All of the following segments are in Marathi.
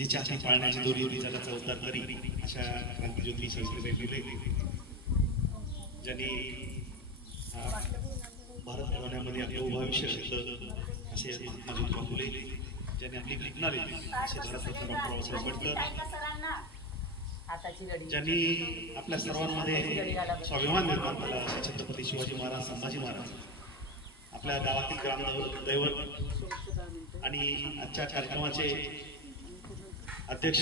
जिच्या हाती पाळण्याची दोरी जगाचा उद्धार करी अशा क्रांतिज्योती सावित्रीबाई फुले ज्यांनी भारत घडवण्यामध्ये आपलं भविष्य शिकलं असे महात्मा ज्योतिबा फुले ज्यांनी आपली विकणारे असे भारतरत्न डॉक्टर बाबासाहेब आंबेडकर ज्यांनी आपल्या सर्वांमध्ये स्वाभिमान निर्माण केला असे छत्रपती शिवाजी महाराज संभाजी महाराज आपल्या गावातील ग्रामदैवत आणि आजच्या कार्यक्रमाचे अध्यक्ष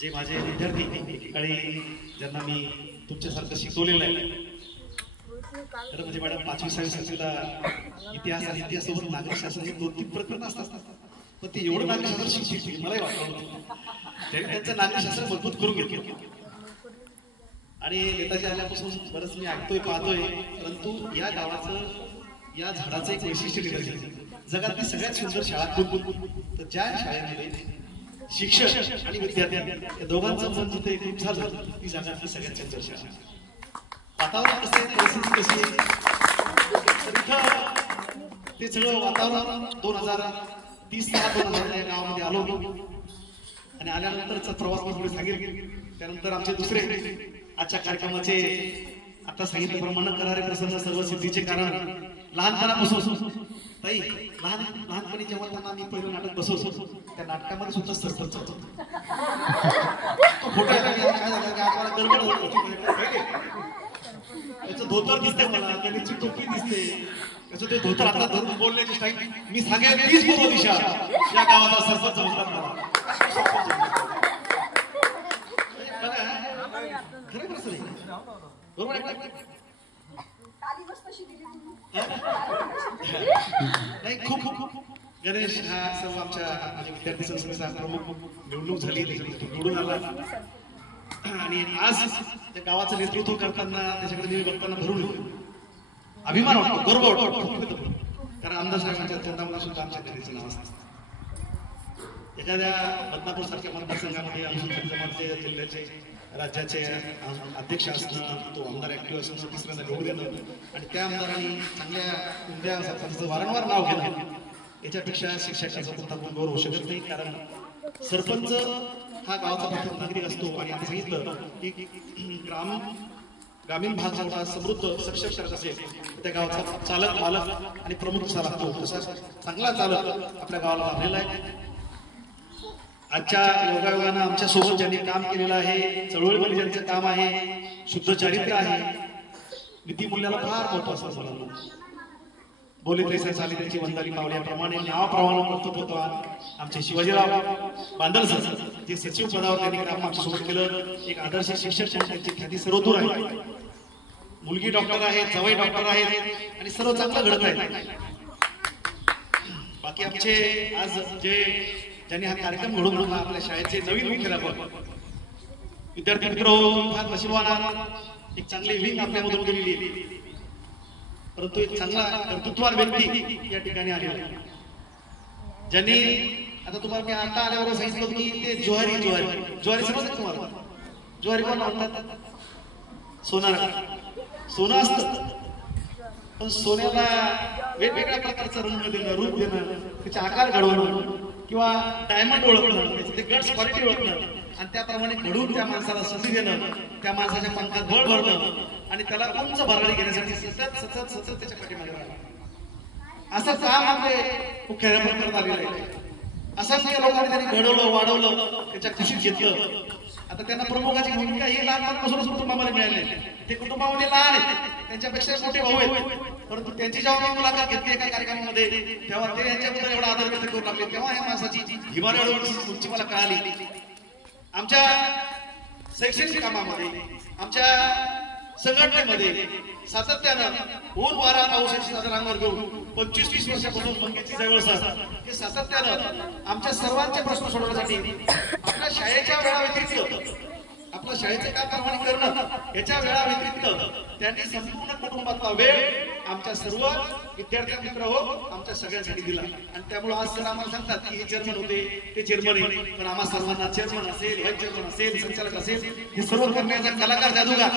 जे माझे विद्यार्थी एकीकडे ज्यांना मी तुमच्यासारखं शिकवलेलं आहे तर म्हणजे मॅडम 5वी-6वी सत्राला इतिहास आणि इतिहासासोबत नागरिकशास्त्र हे 2-3 प्रकरण असतात पण ते एवढं नागरिकशास्त्र शिकले मलाही वाटलं त्यांनी त्यांचं नागरिकशास्त्र मजबूत करून घेतलं आणि नेताजी आल्यापासून बरंच मी ऐकतोय पाहतोय परंतु या गावाचं या झाडाचं एक वैशिष्ट्य निर्माण जगातली सगळ्यात सुंदर शाळा तर ज्या शाळेमध्ये शिक्षक आणि विद्यार्थी या दोघांचं मन जिथे एकरूप झालं ती जगातली सगळ्यात सुंदर शाळा वातावरण कसं आहे परिस्थिती कशी आहे ते सगळं वातावरण 2030 या गावामध्ये आलो आणि आल्यानंतरचा प्रवास मी पुढे सांगेल त्यानंतर आमचे दुसरे आजच्या कार्यक्रमाचे आता सांगितल्याप्रमाणे करारे प्रसन्न सर्व सिद्धीचे कारण लहानपणापासून ताई लहानपणी जेव्हा त्यांना मी पहिलं नाटक बसवतो त्या नाटकामध्ये सुद्धा सरपंच होतो फोटो गडबड त्याचं धोतर दिसतंय मला त्याची टोपी दिसते त्याचं ते धोतर आता धरून बोलण्याची स्टाईल मी सांगेन तीच पूर्व दिशा या गावाचा सरपंच होतात मला बरोबर नाही खूप गणेश हा सर्व आमच्या विद्यार्थी संस्थेचा प्रमुख निवडणूक झाली निवडून आला आणि आज त्या गावाचं नेतृत्व करताना त्याच्याकडे मी बघताना भरून अभिमान वाटतो गर्व वाटतो कारण आमदार साहेबांच्या तोंडामध्ये सुद्धा आमच्या घरीचं नाव असतं एखाद्या बदनापूर सारख्या मतदारसंघामध्ये आमच्या जिल्ह्याचे राज्याचे अध्यक्ष असणं तो आमदार ऍक्टिव्ह असणं तिसऱ्यांदा निवडून देणं आणि त्या आमदारांनी चांगल्या उमद्या सरपंचाचं वारंवार नाव घेणं याच्यापेक्षा शिक्षकाचा कोणता गुण गौरव होऊ शकत नाही कारण सरपंच हा गावाचा प्रथम नागरिक असतो आणि आम्ही सांगितलं की ग्रामीण भाग जेवढा समृद्ध सक्षम करत असेल त्या गावाचा चालक मालक आणि प्रमुख असा लागतो तसा चांगला चालक आपल्या गावाला लाभलेला आहे आजच्या योगायोगानं आमच्या सोबत ज्यांनी काम केलेलं आहे चळवळीमध्ये ज्यांचं काम आहे शुद्ध चारित्र्य आहे नीतिमूल्याला फार महत्व असतं मुलांना बोले तैसे चाले त्याची वंदाली पावल्याप्रमाणे नावाप्रमाणे कर्तव्य होतो आमचे शिवाजीराव बांदल सर जे सचिव पदावर त्यांनी काम आमच्या सोबत केलं एक आदर्श शिक्षक म्हणून त्यांची ख्याती सर्वदूर आहे मुलगी डॉक्टर आहे जवाई डॉक्टर आहेत आणि सर्व चांगलं घडत आहे बाकी आमचे आज जे ज्यांनी हा कार्यक्रम घडवून आणला आपल्या शाळेचे नवीन मुख्याध्यापक विद्यार्थी मित्र फार नशिबवान एक चांगली विंग आपल्यामधून गेलेली आहे परंतु एक चांगला कर्तृत्ववान व्यक्ती या ठिकाणी आलेला आहे ज्यांनी आता तुम्हाला मी आता आल्यावर सांगितलं की ते ज्वारी समजत तुम्हाला ज्वारी कोण म्हणतात सोनं असतं पण सोन्याला वेगवेगळ्या प्रकारचा रंग देणं रूप देणं त्याचे आकार घडवणं किंवा डायमंड ओळखणं त्याचं ते गट्स क्वालिटी ओळखणं आणि त्याप्रमाणे घडवून त्या माणसाला संधी देणं त्या माणसाच्या पंखात बळ भरणं आणि त्याला उंच भरारी घेण्यासाठी सतत त्याच्या पाठीमागे राहणं असं काम आपले मुख्याध्यापक करत आलेलं आहे असंच या लोकांनी त्यांनी घडवलं वाढवलं त्याच्या खुशीत घेतलं आता त्यांना प्रमुखाची भूमिका ही लहानपणापासूनच कुटुंबामध्ये मिळाली ते कुटुंबामध्ये लहान आहेत त्यांच्यापेक्षा मोठे भाऊ आहेत परंतु त्यांची जेव्हा मी मुलाखत घेतली एका कार्यक्रमामध्ये तेव्हा ते यांच्याबद्दल एवढा आदर व्यक्त करू लागले तेव्हा या माणसाची हिमालय उंची मला कळाली आमच्या शैक्षणिक कामामध्ये आमच्या संघटनेमध्ये सातत्यानं ऊन वारा पाऊस याची अंगावर घेऊन 25-30 वर्षापासून मंगेची जवळ हे सातत्यानं आमच्या सर्वांचे प्रश्न सोडवण्यासाठी आपल्या शाळेच्या वेळा व्यतिरिक्त आपल्या शाळेचे काम प्रमाणे करणं याच्या वेळा व्यतिरिक्त त्यांनी संपूर्ण कुटुंबातला वेळ आमच्या सर्व विद्यार्थी मित्र हो आमच्या सगळ्यांसाठी दिला आणि त्यामुळे आज सर आम्हाला सांगतात की हे चेअरमन होते ते चेअरमन आहे पण आम्हा सर्वांना चेअरमन असेल व्हाईस चेअरमन असेल संचालक असेल हे सर्व करण्याचा कलाकार जादूगार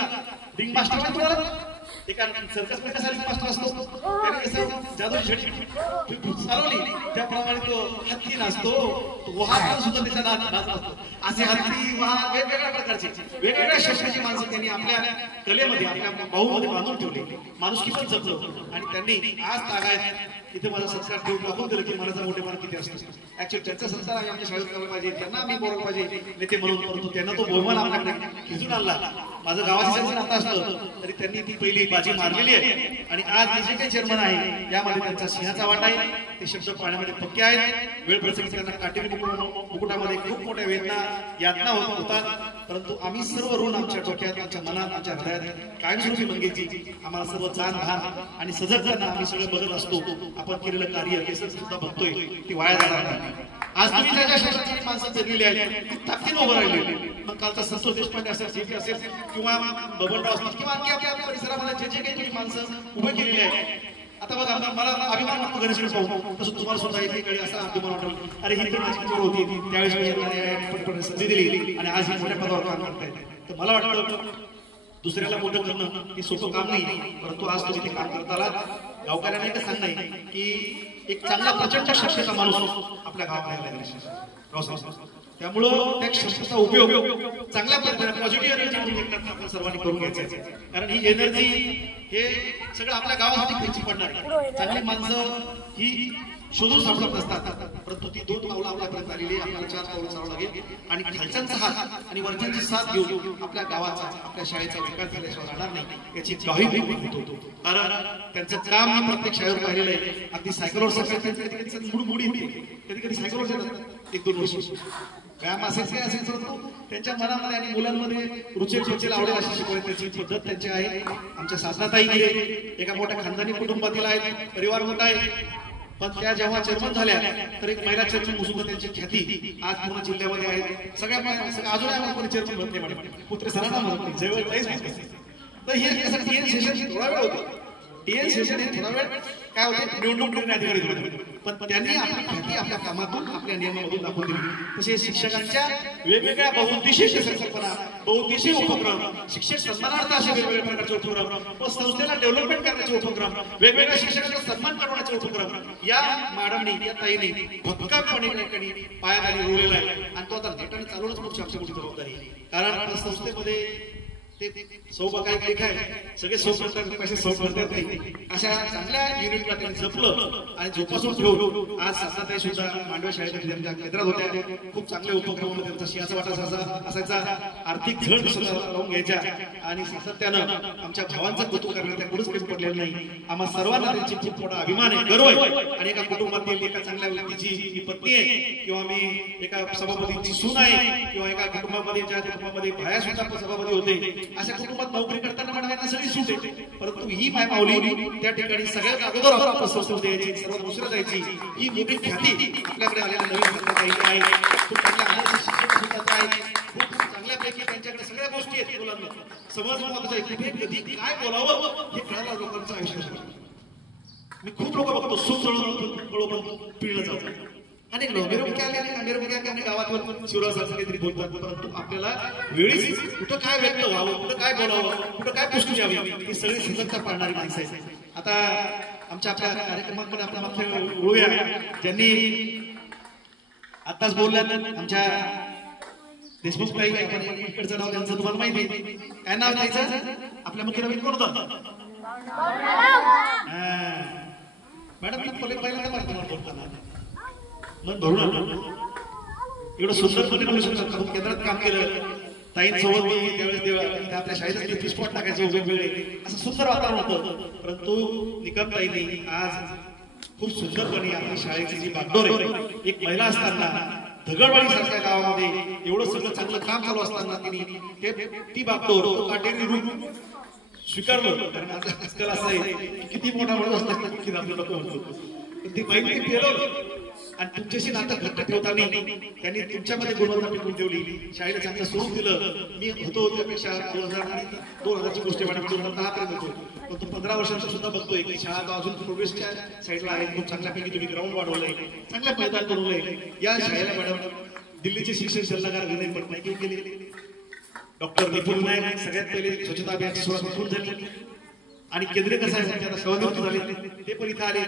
रिंग मास्टर तुम्हाला एका सर्कस कशासारखा मास्टर असतो त्याने कसं जादू छडी चालवली त्याप्रमाणे तो हत्ती नाचतो, तो वाहन सुद्धा त्याचा नाच असतो. असे हत्ती वाहन वेगवेगळ्या प्रकारचे वेगवेगळ्या शस्त्राची माणसं त्यांनी आपल्या कलेमध्ये आपल्या बाहूमध्ये बांधून ठेवले, माणुसकी पण जपलं आणि त्यांनी आज तागायत इथे माझा संस्कार ठेवून दाखवून दिलं की मनाचा मोठेपणा किती असतो. ऍक्च्युअली त्यांचा संस्कार आम्ही आमच्या शाळेत करायला पाहिजे, त्यांना आम्ही बोलायला पाहिजे नेते म्हणून, परंतु त्यांना तो बहुमान आपल्याकडे खिचून आणला. माझं गावाची जरी नातं असलं तरी त्यांनी ती पहिली बाजी मारलेली आहे आणि आज जे काही चेअरमन आहे यामध्ये त्यांचा सिंहाचा वाटा आहे. ते शब्द पाण्यामध्ये पक्के आहेत. वेळ प्रसंगी त्यांना काटेरी मुकुटामध्ये खूप मोठ्या वेदना यातना होतात, परंतु आम्ही सर्व ऋण आमच्या डोक्यात, आमच्या मनात, आमच्या हृदयात कायमस्वरूपी मंगेची आम्हाला सर्व जाण भान आणि सजगताना आम्ही सगळं बघत असतो. आपण केलेलं कार्य हे सुद्धा बघतोय ते वाया जाणार नाही. आज तुम्ही ज्या शासनाची माणसं जगलेली आहेत ती ताकदीने उभं राहिलेली. मग कालचा संतोष देशपांडे असेल, सीपी असेल किंवा बबनराव असतील किंवा आणखी आपल्या परिसरामध्ये जे जे काही तुम्ही माणसं उभे केलेली आहेत. आता बघा मला अभिमान वाटतो गणेशकडे पाहून, तसं तुम्हाला सुद्धा एकीकडे असा अभिमान वाटतो अरे ही तर माझी पोर होती त्यावेळेस संधी दिली आणि आज ही मोठ्या पदावर काम करतायत. तर मला वाटतं दुसऱ्याला मोठं करणं हे सोपं काम नाही, परंतु आज तुम्ही ते काम करत आलात. गावकऱ्यांना एकच सांगणं आहे की एक चांगला प्रचंड शक्तीचा माणूस आपल्या गावात आला, त्यामुळं त्या शक्तीचा उपयोग चांगल्या पद्धतीने पॉझिटिव्ह एनर्जी आपण सर्वांनी करून घ्यायचं. कारण ही एनर्जी हे सगळं आपल्या गावासाठी खर्ची पडणार आहे. चांगली माणसं ही शोधून सापडत नसतात, परंतु ती 2 पावलं आपल्यापर्यंत आलेली, आपल्याला 4 पावलं चालवं लागेल आणि खालच्यांचा हात आणि वरच्यांची साथ घेऊन आपल्या गावाचा आपल्या शाळेचा विकास झाल्याशिवाय राहणार नाही याची ग्वाही देतो. कारण त्यांचं काम मी प्रत्येक शाळेवर पाहिलेलं आहे. अगदी सायकलवर सगळं मुडी कधी कधी सायकलवर जातात 1-2 वर्ष. व्यायाम असेल काय असेल परंतु त्यांच्या मनामध्ये आणि मुलांमध्ये रुचेल आवडेल अशी शिकवण्याची त्यांची पद्धत त्यांची आहे. आमच्या सासराताई एका मोठ्या खानदानी कुटुंबातील आहेत, परिवार मोठा आहे, पण त्या जेव्हा चेअरमन झाल्या तर एक महिला चेअरमन मुसुका त्यांची ख्याती आज पूर्ण जिल्ह्यामध्ये आहे. सगळ्या अजून आम्हाला चेअरमन म्हणते मॅडम पुत्र सरांना म्हणत नाही. तर हे टीएन सेशन थोडा वेळ होतं, टीएन सेशन हे थोडा वेळ काय होतं निवडणूक निर्णय अधिकारी होते, पण त्यांनी आपली ख्याती आपल्या कामातून आपल्या नियमामधून दाखवून दिली. तसे शिक्षकांच्या वेगवेगळ्या बहुउद्देशीय संकल्पना, बहुउद्देशीय उपक्रम, शिक्षक सन्मानार्थ असे वेगवेगळ्या प्रकारचे उपक्रम व संस्थेला डेव्हलपमेंट करण्याचे उपक्रम, वेगवेगळ्या शिक्षकांचा सन्मान करण्याचे उपक्रम या मॅडमनी या ताईने भक्कमपणे पायाखाली रोवलेला आहे आणि तो आता नेटाने चालवणंच मोठी मोठी जबाबदारी. कारण संस्थेमध्ये सौभाग्य काय सगळे पैसे करतात नाही, अशा चांगल्या युनिटला त्यांनी जपलं आणि जोपासून ठेवून आज सासाताई सुद्धा मांडवा शाळेमध्ये त्यांच्या केंद्रात होत्या. खूप चांगले उपक्रम त्यांचा सिंहाचा वाटा असायचा, आर्थिक झळ सुद्धा लावून घ्यायच्या आणि सातत्यानं आमच्या भावांचं कौतुक करण्यात त्या कुठंच कमी पडलेलं नाही. आम्हा सर्वांना त्यांची खूप मोठा अभिमान आहे, गर्व आहे. आणि एका कुटुंबातील एका चांगल्या व्यक्तीची ही पत्नी आहे किंवा मी एका सभापतीची सून आहे किंवा एका कुटुंबामध्ये ज्या कुटुंबामध्ये भाया सुद्धा सभापती होते अशा कुटुंबात नोकरी करताना मॅडमांना सगळी सूट येते, परंतु ही माय माऊली त्या ठिकाणी सगळ्यात अगोदर आपण संस्कृती द्यायची, सर्वात दुसरं जायची ही मोठी ख्याती आपल्याकडे आलेल्या नवीन आहे. खूप चांगल्या आदर्श शिक्षक सुद्धा आहेत, खूप चांगल्यापैकी त्यांच्याकडे सगळ्या गोष्टी आहेत. मुलांना समज महत्वाचं आहे, कुठे कधी काय बोलावं हे कळायला लोकांचं आयुष्य. मी खूप लोक बघतो सूप जळून पिळलं जातं. अनेक लोक गावात शिवराज काहीतरी बोलतात, परंतु आपल्याला वेळीच कुठं काय व्यक्त व्हावं, कुठं काय बोलावं, कुठं काय पुष्टी द्यावी ही सगळी सजगता पाळणारी माणसं आहेत. आता आमच्या आपल्या कार्यक्रमाकडे आपण मागच्या वळूया. ज्यांनी आताच बोलल्या आमच्या देशमुख ताई, इकडचं नाव त्यांचं तुम्हाला माहिती काय नाव द्यायचं आपल्या मुख्य नवीन कोण होतं मॅडम. मी पहिल्यांदा तुम्हाला बोलताना मन भरून एवढं सुंदरपणे बोलू शकतात. केंद्रात काम केलं ताईंसोबत मी त्यावेळेस आपल्या शाळेत 30 स्पॉट टाकायचे वेगवेगळे असं सुंदर वातावरण होतं. परंतु निकम ताईंनी आज खूप सुंदरपणे आपली शाळेची जी बागडोर आहे, एक महिला असताना दगडवाडी सारख्या गावामध्ये एवढं सगळं चांगलं काम चालू असताना तिने ती बागडोर काटेरी रूप स्वीकारलं. कारण आजकाल असं आहे किती मोठा माणूस असतात की आपलं नको म्हणतो, ती माहिती पेरवलं आणि तुमच्याशी नातं घट्ट ठेवताना त्यांनी तुमच्यामध्ये गुणवत्ता टिकून ठेवली, शाळेला चांगलं स्वरूप दिलं. मी होतो त्यापेक्षा 2000ची गोष्ट मॅडम 2010 पर्यंत होतो, पण तो 15 वर्षांचा सुद्धा बघतोय की शाळा अजून प्रोग्रेसच्या साईडला आहे. खूप चांगल्यापैकी तुम्ही ग्राउंड वाढवलंय, चांगल्या मैदान बनवलंय. या शाळेला मॅडम दिल्लीचे शिक्षण सल्लागार विनय पटनायक केले, डॉक्टर निपुण नायक सगळ्यात पहिले स्वच्छता अभियानाची सुरुवात इथून झाली आणि केंद्रीय कसं आहे आता सेवानिवृत्त झाले ते पण इथं आले,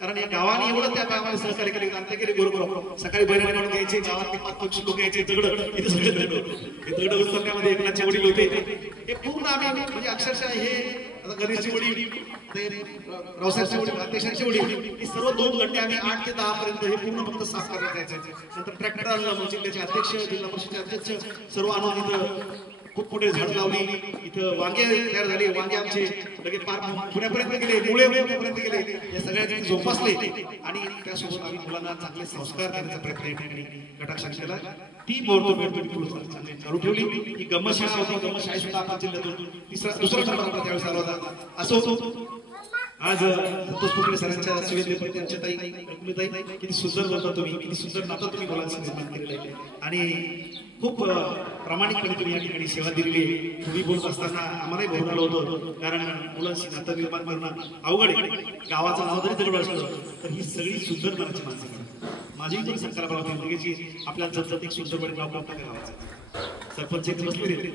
कारण या गावाने एवढं त्या गावाला सहकार्य केले आणि ते केले बरोबर. सकाळी बैल काढून घ्यायचे, गावातले 5-5 लोक यायचे, दगड इथं सगळे दगड उचलण्यामध्ये एकनाथचे वडील होते. हे पूर्ण आम्ही म्हणजे अक्षरशः हे आता गणेशचे वडील, रावसाहेबचे वडील, अध्यक्षांचे वडील, हे सर्व 2 घंटे आम्ही 8 ते 10 पर्यंत हे पूर्ण फक्त साफ करायला जायचं. नंतर ट्रॅक्टर आणला, जिल्ह्याचे अध्यक्ष, जिल्हा परिषदेचे अध्यक्ष सर्व आणून इथं खूप मोठे झाड लावली. इथं वांगे तयार झाले, वांगे आमचे लगेच पार पुण्यापर्यंत गेले, मुळे पुण्यापर्यंत गेले. या सगळ्या जोपासले आणि त्यासोबत आम्ही मुलांना चांगले संस्कार देण्याचा प्रयत्न या ठिकाणी कटाक्षाने केला. ती मुहूर्त चांगली चालू ठेवली. ही गंमत शाळा होती, गंमत शाळा सुद्धा आपण जिल्ह्यातून दुसरा नंबर त्यावेळेस आला होता. असं होतं आज संतोष पुतळे सरांच्या सुवेदे त्यांच्या ताई किती सुंदर बोलता तुम्ही, किती सुंदर नातं तुम्ही मुलांचं निर्माण केलेलं आहे आणि खूप प्रामाणिकपणे तुम्ही या ठिकाणी सेवा दिलेली आहे. तुम्ही बोलत असताना आम्हालाही बोलून आलो होतो, कारण मुलांशी नातं निर्माण करणं अवघड आहे. गावाचं नाव जरी दगड असलं तर ही सगळी सुंदर मनाची माणसं. माझी पण संकल्पना होती आपल्याला जत एक सुंदरपणे गाव प्राप्त करायचं. सरपंच इथे बसलेले,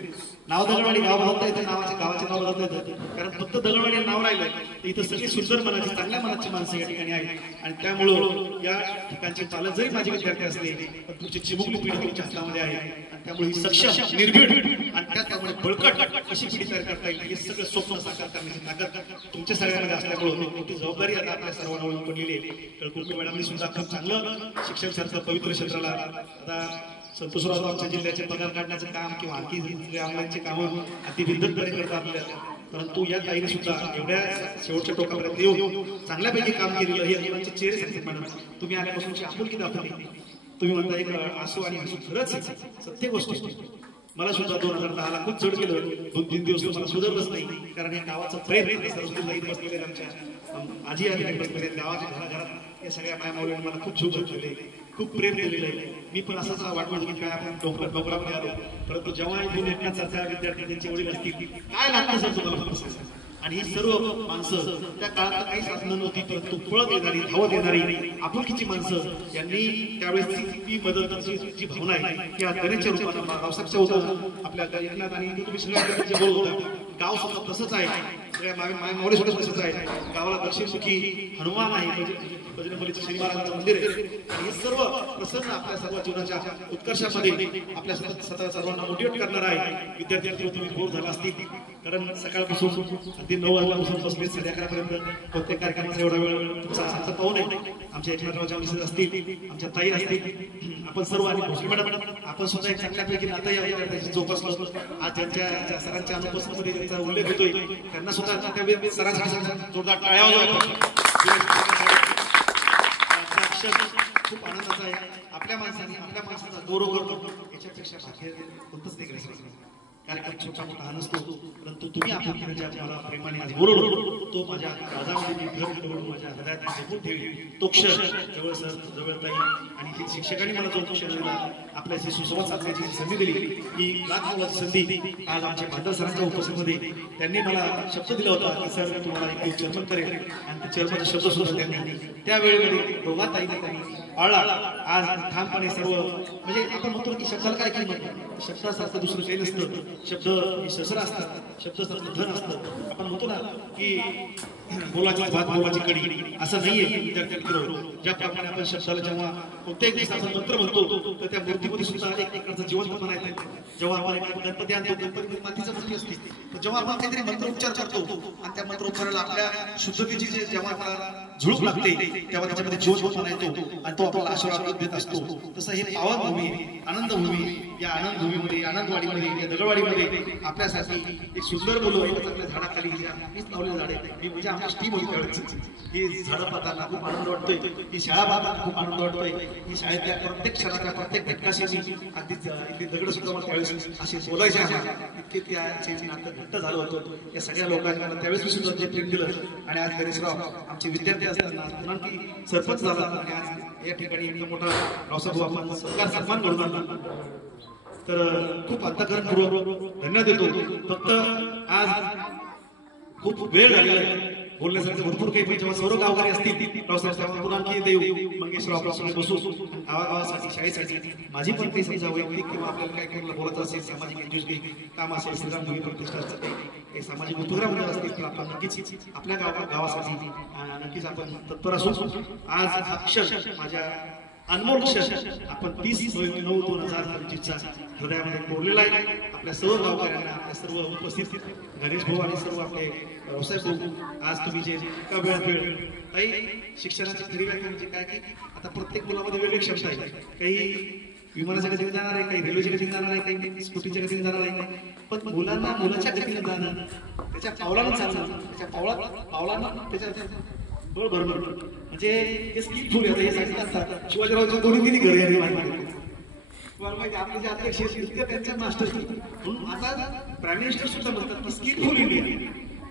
नाव दगडवाडी गाव बदलता येतं, गावाचे नाव बदलता येतं, कारण फक्त दगडवाडी नाव राहिलं तर इथं सगळी सुंदर मनाची, चांगल्या मनाची माणसं या ठिकाणी आहेत. आणि त्यामुळं या ठिकाणचे पालक जरी माझे विद्यार्थी असले पण तुमची चिमुकली पिढी तुमच्या हातामध्ये आहे आणि त्यामुळे ही सक्षम, निर्भीड आणि त्याचप्रमाणे बळकट अशी पिढी तयार करता येईल. हे सगळं स्वप्न साकार करण्याची ताकद तुमच्या सगळ्यांमध्ये असल्यामुळे मोठी जबाबदारी आता आपल्या सर्वांना पडलेली आहे. कळकुंबी मॅडमनी सुद्धा खूप चांगलं शिक्षण शास्त्र पवित्र क्षेत्राला आता संतोषराव आमच्या जिल्ह्याचे पगार काढण्याचं काम किंवा आणखी ऑनलाईनचे कामं अति विद्वत्पणे करतात आपल्याला, परंतु या ताईने सुद्धा एवढ्या शेवटच्या टोकापर्यंत येऊन चांगल्यापैकी काम केलेलं हे मुलांचे चेहरे सांगतात. मॅडम तुम्ही आल्यापासूनची आपुलकी दाखवली. तुम्ही म्हणता एक आसू आणि हसू खरंच सत्य गोष्ट. मला सुद्धा 2010ला खूप जड गेलं, 2-3 दिवस मला सुधारलंच नाही, कारण या गावाचं प्रेम सरस्वती बसलेले आमच्या आजी आजी बसलेले गावाच्या घराघरात या सगळ्या मायामाऊलीने मला खूप जीव घातलेले, खूप प्रेम दिलेलं आहे. मी पण असंच वाटलं की काय आपण डोंगरामध्ये आलो, परंतु जेव्हा इथून एकनाथसारख्या विद्यार्थी त्यांचे वडील असतील काय लागतं सर तुम्हाला. आणि ही सर्व माणसं त्या काळात काही साधनं नव्हती, परंतु पळत येणारी, धावत येणारी आपुलकीची माणसं यांनी त्यावेळेस ती मदतीची जी भावना आहे त्या गणेशच्या रूपानं रावसाहेबच्या होतं आपल्या एकनाथ आणि तुम्ही सगळ्या बोलत होता. गाव सुद्धा तसंच आहे, सगळ्या मावळे सुद्धा तसंच आहे. गावाला दक्षिणमुखी हनुमान आहे, बजरंगबलीचं श्री महाराजांचं मंदिर आहे आणि हे सर्व प्रसन्न आपल्या सर्व जीवनाच्या उत्कर्षामध्ये आपल्या सर्वांना मोटिवेट करणार आहे. विद्यार्थी तुम्ही बोर झाला असतील, कारण सकाळपासून अगदी 9 वाजल्यापासून बसले 11:30पर्यंत प्रत्येक कार्यक्रमाचा एवढा वेळ तुमचा सांगता पाहू नये. आमच्या एकनाथरावच्या मिसेस असतील, आमच्या ताई असतील, आपण सर्व आणि भोसले मॅडम आपण सुद्धा एक चांगल्यापैकी नातं या विद्यार्थ्यांशी जोपासलं. आज ज्यांच्या सरांच्या अनुपस्थितीमध्ये त्यांचा उल्लेख होतोय त्यांना सुद्धा त्या सरांसाठी जोरदार टाळ्या वाजवा. खूप आनंदाचा आहे. आपल्या माणसाचा गौरव करतो याच्यापेक्षा बाहेर कोणतंच नाही करायचं. कार्यक्रम छोटा मोठा नसतो, परंतु तुम्ही आपण ज्या मला प्रेमाने आज बोलवलं तो माझ्या काळजामध्ये घर ठेवून माझ्या हृदयात जपून ठेवली. तो क्षण जवळ सर जवळ ताई आणि ती शिक्षकांनी मला जो क्षण दिला, आपल्याशी सुसंवाद साधण्याची संधी दिली, ही लाख संधी आज आमच्या बादल सरांच्या उपस्थितीमध्ये त्यांनी मला शब्द दिला होता की सर मी तुम्हाला एक चर्मन करेल आणि ते चर्मनचा शब्द सुद्धा त्यांनी त्यावेळेमध्ये दोघा ताईने त्यांनी पाळला. आज ठामपणे सर्व म्हणजे आपण म्हणतो की शब्दाला काय किंमत, शब्दासारखं दुसरं काही नसतं. शब्द हे शस्त्र असतात, शब्दासारखं धन असतं. आपण म्हणतो ना की बोलाची भात बोलाची कडी, असं नाहीये विद्यार्थ्यांकडे. ज्याप्रमाणे आपण शब्दाला जेव्हा कोणत्याही दिवसाचा मंत्र म्हणतो तर त्या मूर्तीमध्ये सुद्धा एक प्रकारचा जिवंतपणा येतो. जेव्हा आपण गणपती आणतो, गणपती मातीचा मूर्ती असते, तर जेव्हा आपण काहीतरी मंत्रोच्चार करतो आणि त्या मंत्रोच्चाराला आपल्या शुद्धतेची जेव्हा आपल्याला झुळूक लागते तेव्हा त्याच्यामध्ये जिवंतपणा येतो आणि तो आपल्याला आशीर्वाद देत असतो. तसं हे पावनभूमी, आनंदभूमी, या आनंदभूमीमध्ये, आनंदवाडीमध्ये, या दगडवाडीमध्ये आपल्यासाठी एक सुंदर बोलू आहे. चांगल्या झाडाखाली मीच लावलेलं झाड आहे, मी म्हणजे आमच्या टीम होती त्यावेळेस. ही झाडं पाहताना खूप आनंद वाटतोय, ही शाळा पाहताना खूप आनंद वाटतोय. ही शाळेतल्या प्रत्येक क्षणाच्या प्रत्येक घटकाशी अगदीच इथली दगड सुद्धा मला त्यावेळेस अशी बोलायचे इतके त्याचे नातं घट्ट झालं होतं. या सगळ्या लोकांनी मला त्यावेळेस सुद्धा जे प्रेम दिलं आणि आज गणेशराव आमचे विद्यार्थी असताना पुन्हा सरपंच झाला आणि आज या ठिकाणी इतका मोठा रावसाहेब आपण सरकार सन्मान घडून आणला, तर खूप अंतःकरणपूर्वक धन्यवाद देतो. फक्त आज खूप वेळ झालेला आहे, बोलण्यासारखं भरपूर काही पण जेव्हा सर्व गावकरी असतील रावसाहेब पुन्हा देव मंगेशराव आपण बसू गावागावासाठी शाळेसाठी माझी पण काही समजा वैयक्तिक किंवा आपल्याला काही कोणाला बोलायचं असेल सामाजिक काही काम असेल श्रीरामभूमी प्रतिष्ठाचं काही सामाजिक उपक्रम असतील तर आपण नक्कीच आपल्या गावासाठी नक्कीच आपण तत्पर असू. आज हा क्षण माझ्या अनमोल क्षण आपण 30/9/2025चा हृदयामध्ये कोरलेला आहे. आपल्या सर्व गावकऱ्यांना आपल्या सर्व उपस्थित गणेश भाऊ आणि सर्व आपले रावसाहेब भाऊ आज तुम्ही जे का वेळ काही शिक्षणाची खरी व्याख्या म्हणजे काय की आता प्रत्येक मुलामध्ये वेगळी क्षमता आहे. काही विमानाच्या गतीने जाणार आहे, काही रेल्वेच्या गतीने जाणार आहे, काही स्कूटीच्या गतीने जाणार आहे. पण मुलांना मुलाच्या गतीने जाणं त्याच्या पावलानं चालणं त्याच्या पावलांना त्याच्या बरोबर म्हणजे हे स्किलफुल आहे. हे सांगितलं असतात शिवाजीरावच्या दोन्ही घरे आहे माहिती आपले जे अध्यक्ष आहेत त्यांच्या मास्टर म्हणून आता प्राईम मिनिस्टर सुद्धा म्हणतात की स्किलफुल इंडिया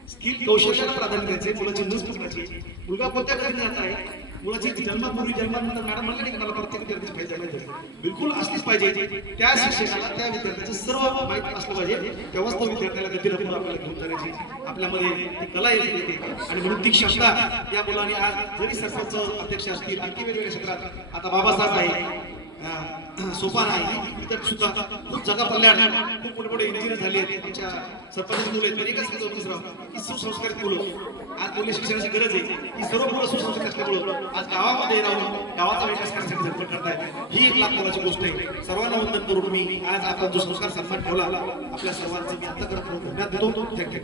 स्किल कौशल्याला प्राधान्य द्यायचे. मुलाची नस पकडायची. मुलगा कोणत्या गतीने जात आहे मुलाची जन्मापूर्वी जन्मानंतर मॅडम म्हणलं नाही की मला प्रत्येक विद्यार्थी पाहिजे माहिती बिलकुल असलीच पाहिजे. त्या शिक्षकाला त्या विद्यार्थ्याचं सर्व माहिती असलं पाहिजे तेव्हाच तो विद्यार्थ्याला गतीला पुढे आपल्याला घेऊन जाण्याची आपल्यामध्ये ती कला येते आणि म्हणून ती क्षमता या मुलांनी आज जरी सरपंच अध्यक्ष असतील आणखी वेगवेगळ्या क्षेत्रात आता बाबासाहेब आहे सोपान आहे इतर सुद्धा खूप जगा पडल्यात खूप मोठे मोठे इंजिनियर झाले आहेत. आमच्या सरपंच मुलं आहेत एकच राव की सुसंस्कारित मुलं आज मुले शिक्षणाची गरज आहे. ही सर्व मुलं सुसंस्कृत असल्यामुळं आज गावामध्ये राहून गावाचा विकास करण्यासाठी झटपट करतायत. ही एक लाख मोलाची गोष्ट आहे. सर्वांना वंदन करून मी आज आपण जो संस्कार सन्मान ठेवला आपल्या सर्वांचं मी अंतःकरण धन्यवाद देतो. थँक्यू.